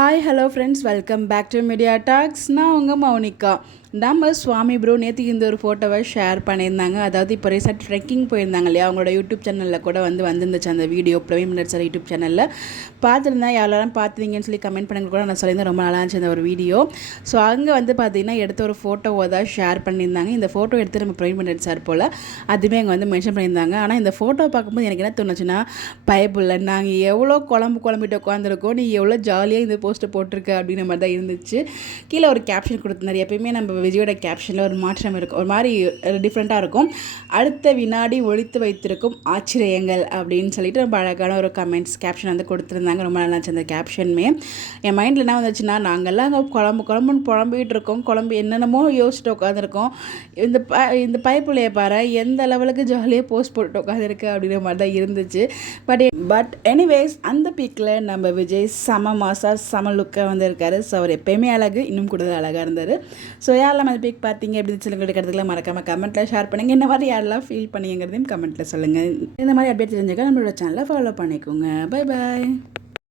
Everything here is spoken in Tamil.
Hi hello friends, welcome back to media talks. நான் உங்கள் மௌனிகா. நம்ம சுவாமி ப்ரோ நேற்றுக்கு இந்த ஒரு ஃபோட்டோவை ஷேர் பண்ணியிருந்தாங்க. அதாவது இப்போ ரீசெண்ட் ட்ரெக்கிங் போயிருந்தாங்க இல்லையா, அவங்களோட யூடியூப் சேனலில் கூட வந்துருந்துச்சு அந்த video. Praveen minute sir YouTube சேனலில் பார்த்துருந்தேன். யாரெல்லாம் பார்த்துருங்கன்னு சொல்லி கமெண்ட் பண்ணி கூட நான் சொல்லியிருந்தேன். ரொம்ப நல்லா இருந்துச்சு அந்த ஒரு வீடியோ. ஸோ அங்கே பார்த்தீங்கன்னா எடுத்த ஒரு ஃபோட்டோவை தான் ஷேர் பண்ணியிருந்தாங்க. இந்த ஃபோட்டோ எடுத்து நம்ம பிரவீன் மினிட் சார் போல் அதுவுமே அங்கே மென்ஷன் பண்ணியிருந்தாங்க. ஆனால் இந்த ஃபோட்டோ பார்க்கும்போது எனக்கு என்ன தோணுச்சுன்னா, பயப்புள்ள நாங்கள் எவ்வளோ குழம்பிட்டு உட்காந்துருக்கோம், நீ எவ்வளோ ஜாலியாக இந்த போஸ்ட்டை போட்டிருக்க அப்படின்ற மாதிரி தான் இருந்துச்சு. கீழே ஒரு கேப்ஷன் கொடுத்துருந்தாரு. எப்பயுமே நம்ம விஜயோட கேப்ஷனில் ஒரு மாற்றம் இருக்கும், ஒரு மாதிரி டிஃப்ரெண்ட்டாக இருக்கும். அடுத்த வினாடி ஒழித்து வைத்திருக்கும் ஆச்சரியங்கள் அப்படின்னு சொல்லிட்டு ரொம்ப அழகான ஒரு கமெண்ட்ஸ் கேப்ஷன் கொடுத்துருந்தாங்க. ரொம்ப நல்லா இருந்துச்சு அந்த கேப்ஷனுமே. என் மைண்டில் என்ன வந்துச்சுன்னா, நாங்கள்லாம் அங்கே குழம்புன்னு புலம்பிகிட்டு இருக்கோம், என்னென்னமோ யோசிச்சுட்டு உட்காந்துருக்கோம். இந்த பைப்புலையே பாரு எந்த லெவலுக்கு ஜாலியாக போஸ்ட் போட்டு உட்காந்துருக்கு அப்படிங்கிற மாதிரி தான் இருந்துச்சு. பட் எனிவேஸ் அந்த பீக்கில் நம்ம விஜய் செம மாசா செம லுக்காக வந்திருக்காரு. ஸோ அவர் எப்பயுமே அழகு, இன்னும் கூடுதல் அழகாக இருந்தார். ஸோ யாரெல்லாம் அந்த பீக் பார்த்தீங்க அப்படின்னு சொல்லி கிடைக்கிறதுக்குலாம் மறக்காமல் கமெண்ட்டில் ஷேர் பண்ணுங்கள். இந்த மாதிரி யாரெல்லாம் ஃபீல் பண்ணிங்கிறதையும் கமெண்ட்டில் சொல்லுங்கள். இந்த மாதிரி அப்டேட் தெரிஞ்சுக்க நம்மளோட சேனலை ஃபாலோ பண்ணிக்கோங்க. Bye bye.